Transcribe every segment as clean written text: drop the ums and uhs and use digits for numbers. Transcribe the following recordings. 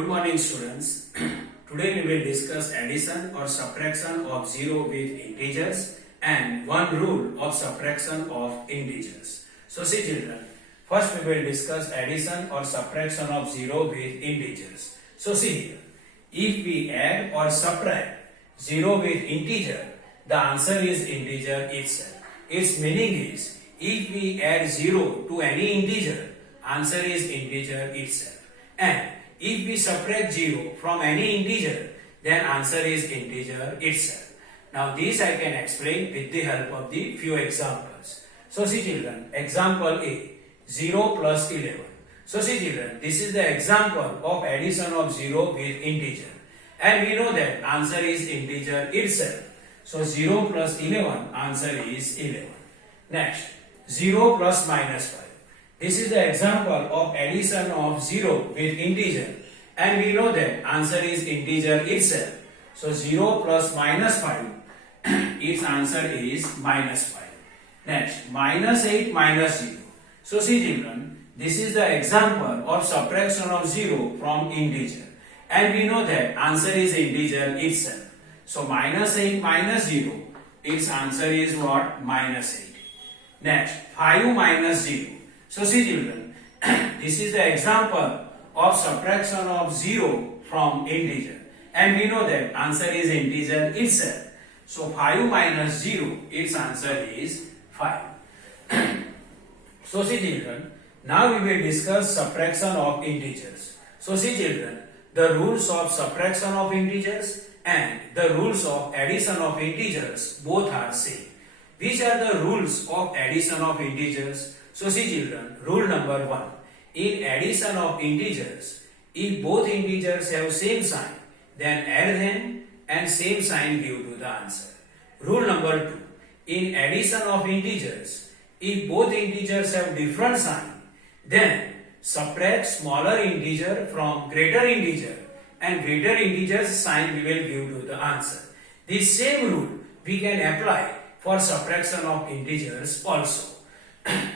Good morning, students. Today we will discuss addition or subtraction of zero with integers and one rule of subtraction of integers. So see children, first we will discuss addition or subtraction of zero with integers. So see here, if we add or subtract zero with integer, the answer is integer itself. Its meaning is, if we add zero to any integer, answer is integer itself. And if we subtract 0 from any integer, then answer is integer itself. Now this I can explain with the help of the few examples. So see children, example A, 0 plus 11. So see children, this is the example of addition of 0 with integer. And we know that answer is integer itself. So 0 plus 11, answer is 11. Next, 0 plus minus 5. This is the example of addition of 0 with integer, and we know that answer is integer itself. So 0 plus minus 5, its answer is minus 5. Next, minus 8 minus 0. So see children, this is the example of subtraction of 0 from integer, and we know that answer is integer itself. So minus 8 minus 0, its answer is what? Minus 8. Next, 5 minus 0. So see children, this is the example of subtraction of 0 from integer, and we know that answer is integer itself. So 5 minus 0, its answer is 5. So see children, now we will discuss subtraction of integers. So see children, the rules of subtraction of integers and the rules of addition of integers both are same. Which are the rules of addition of integers? So see children, rule number 1. In addition of integers, if both integers have same sign, then add them and same sign give to the answer. Rule number 2. In addition of integers, if both integers have different sign, then subtract smaller integer from greater integer and greater integer's sign we will give to the answer. This same rule we can apply for subtraction of integers also.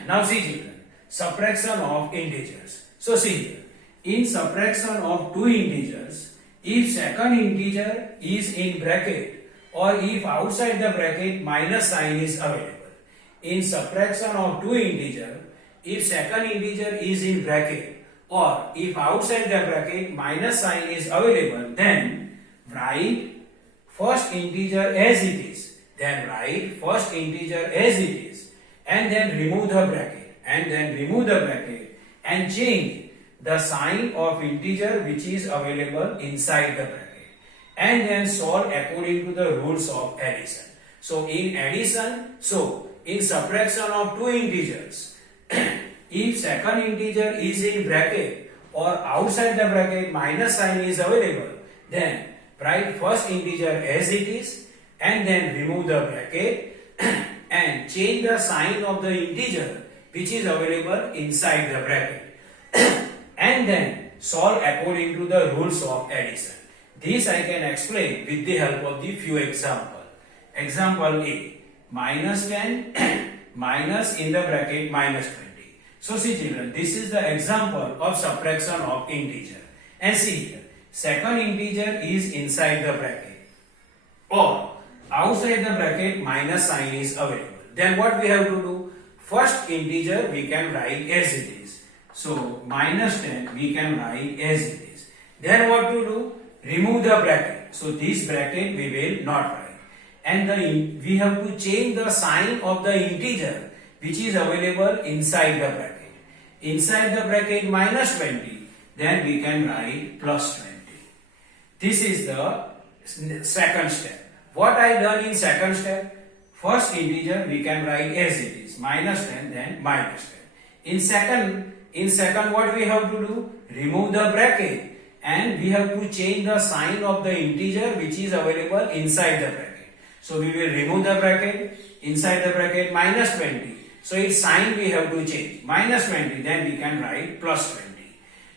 Now see children, subtraction of integers. So see here, in subtraction of two integers, if second integer is in bracket or if outside the bracket minus sign is available. In subtraction of two integer, if second integer is in bracket or if outside the bracket minus sign is available, then write first integer as it is. Then write first integer as it is, and then remove the bracket, and change the sign of integer which is available inside the bracket, and then solve according to the rules of addition. So in addition, in subtraction of two integers, if second integer is in bracket or outside the bracket minus sign is available, then write first integer as it is and then remove the bracket and change the sign of the integer which is available inside the bracket and then solve according to the rules of addition. This I can explain with the help of the few examples. Example A, minus 10 minus in the bracket minus 20. So see children, this is the example of subtraction of integer. And see here, second integer is inside the bracket or outside the bracket minus sign is available. Then what we have to do? First integer we can write as it is. So minus 10 we can write as it is. Then what to do? Remove the bracket. So this bracket we will not write. And we have to change the sign of the integer which is available inside the bracket. Inside the bracket minus 20, then we can write plus 20. This is the second step. What I done in second step? First integer we can write as it is, minus 10, then minus 10. In second what we have to do? Remove the bracket and we have to change the sign of the integer which is available inside the bracket. So we will remove the bracket, inside the bracket minus 20. So its sign we have to change, minus 20, then we can write plus 20.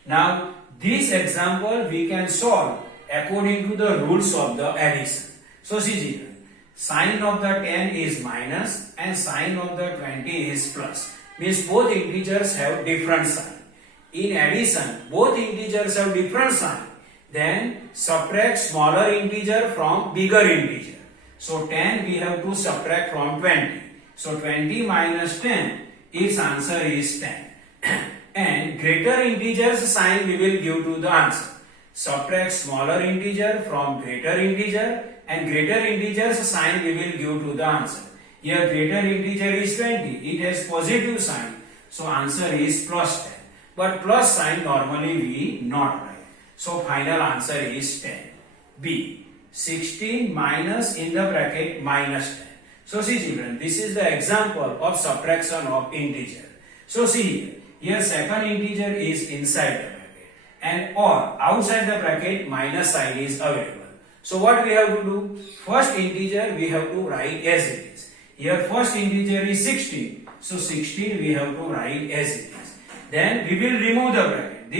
Now this example we can solve according to the rules of the addition. So see children, sign of the 10 is minus and sign of the 20 is plus. Means both integers have different sign. In addition, both integers have different sign. then subtract smaller integer from bigger integer. So 10 we have to subtract from 20. So 20 minus 10, its answer is 10. And greater integers sign we will give to the answer. Subtract smaller integer from greater integer, and greater integers sign we will give to the answer. Here greater integer is 20, it has positive sign, so answer is plus 10. But plus sign normally we not write. So final answer is 10. B. 16 minus in the bracket minus 10. So see children, this is the example of subtraction of integer. So see here second integer is inside the bracket, and or outside the bracket minus sign is available. So what we have to do? First integer we have to write as it is. Here first integer is 16. So 16 we have to write as it is. Then we will remove the bracket.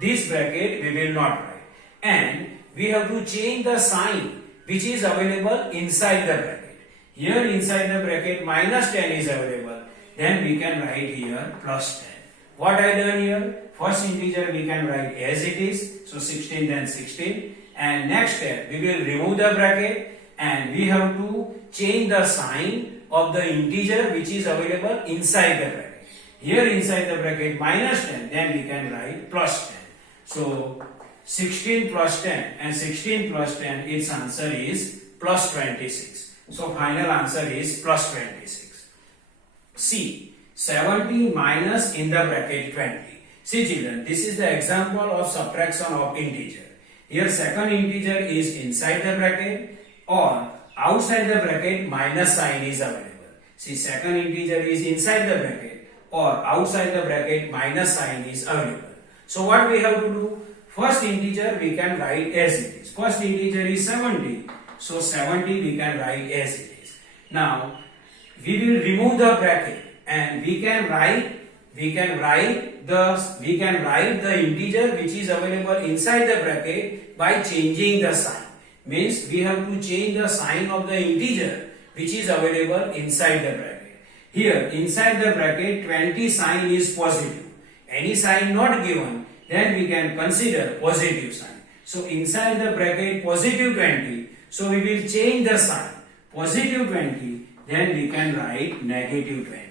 This bracket we will not write. And we have to change the sign which is available inside the bracket. Here inside the bracket minus 10 is available. Then we can write here plus 10. What I done here? First integer we can write as it is. So 16 then 16. And next step we will remove the bracket and we have to change the sign of the integer which is available inside the bracket. Here inside the bracket minus 10, then we can write plus 10. So 16 plus 10 and 16 plus 10, its answer is plus 26. So final answer is plus 26. C. 70 minus in the bracket 20. See children, this is the example of subtraction of integer. Here second integer is inside the bracket or outside the bracket minus sign is available. See second integer is inside the bracket or outside the bracket minus sign is available. So what we have to do? First integer we can write as it is. First integer is 70. So 70 we can write as it is. Now we will remove the bracket and we can write the integer which is available inside the bracket by changing the sign. Means we have to change the sign of the integer which is available inside the bracket. Here inside the bracket 20 sign is positive. Any sign not given, then we can consider positive sign. So inside the bracket positive 20, so we will change the sign. Positive 20, then we can write negative 20.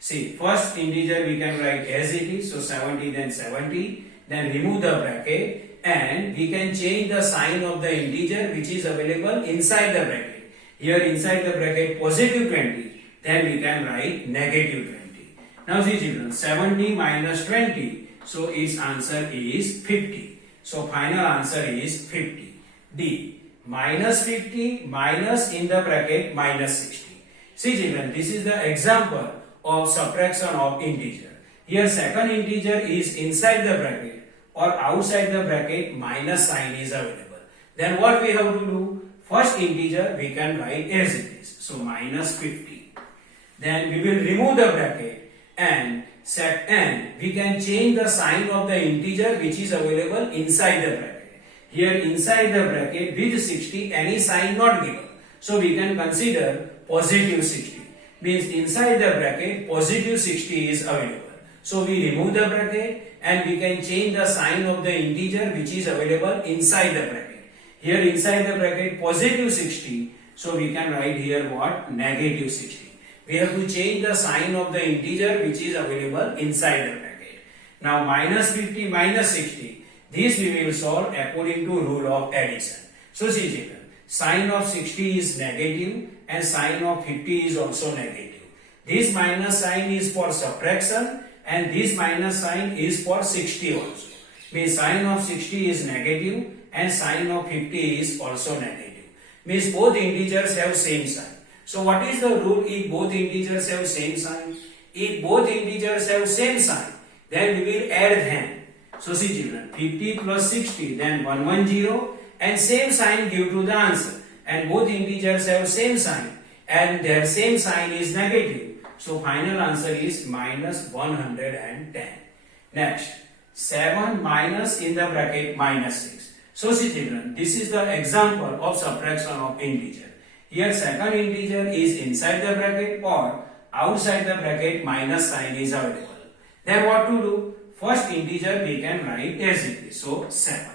See, first integer we can write as it is, so 70 then 70, then remove the bracket and we can change the sign of the integer which is available inside the bracket. Here inside the bracket positive 20, then we can write negative 20. Now see children, 70 minus 20, so its answer is 50. So final answer is 50. D. Minus 50 minus in the bracket minus 60. See children, this is the example of subtraction of integer. Here second integer is inside the bracket or outside the bracket minus sign is available. Then what we have to do? First integer we can write as it is. So minus 50. Then we will remove the bracket and we can change the sign of the integer which is available inside the bracket. Here inside the bracket with 60 any sign not given. So we can consider positive 60. Means inside the bracket positive 60 is available. So we remove the bracket and we can change the sign of the integer which is available inside the bracket. Here inside the bracket positive 60, so we can write here what? Negative 60. We have to change the sign of the integer which is available inside the bracket. Now minus 50 minus 60, this we will solve according to rule of addition. So see children, sign of 60 is negative and sign of 50 is also negative. This minus sign is for subtraction and this minus sign is for 60 also. Means sign of 60 is negative and sign of 50 is also negative. Means both integers have same sign. So what is the rule if both integers have same sign? If both integers have same sign, then we will add them. So see children, 50 plus 60, then 110 and same sign give to the answer. And both integers have same sign and their same sign is negative. So final answer is minus 110. Next, 7 minus in the bracket minus 6. So see children, this is the example of subtraction of integer. Here second integer is inside the bracket or outside the bracket minus sign is available. Then what to do? First integer we can write as it is. So 7.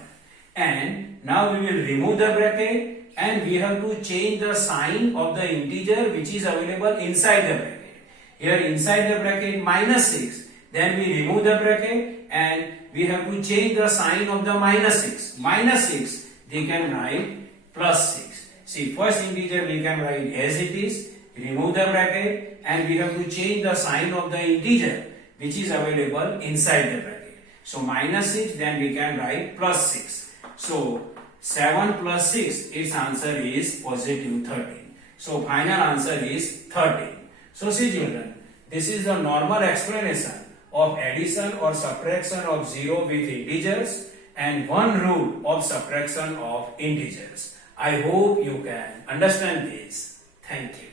and now we will remove the bracket and we have to change the sign of the integer which is available inside the bracket. Here inside the bracket minus 6, then we remove the bracket and we have to change the sign of the minus 6. Minus 6, they can write plus 6. See, first integer we can write as it is, remove the bracket and we have to change the sign of the integer which is available inside the bracket. So minus 6, then we can write plus 6. So 7 plus 6, its answer is positive 13. So final answer is 13. So see children, this is the normal explanation of addition or subtraction of 0 with integers and one rule of subtraction of integers. I hope you can understand this. Thank you.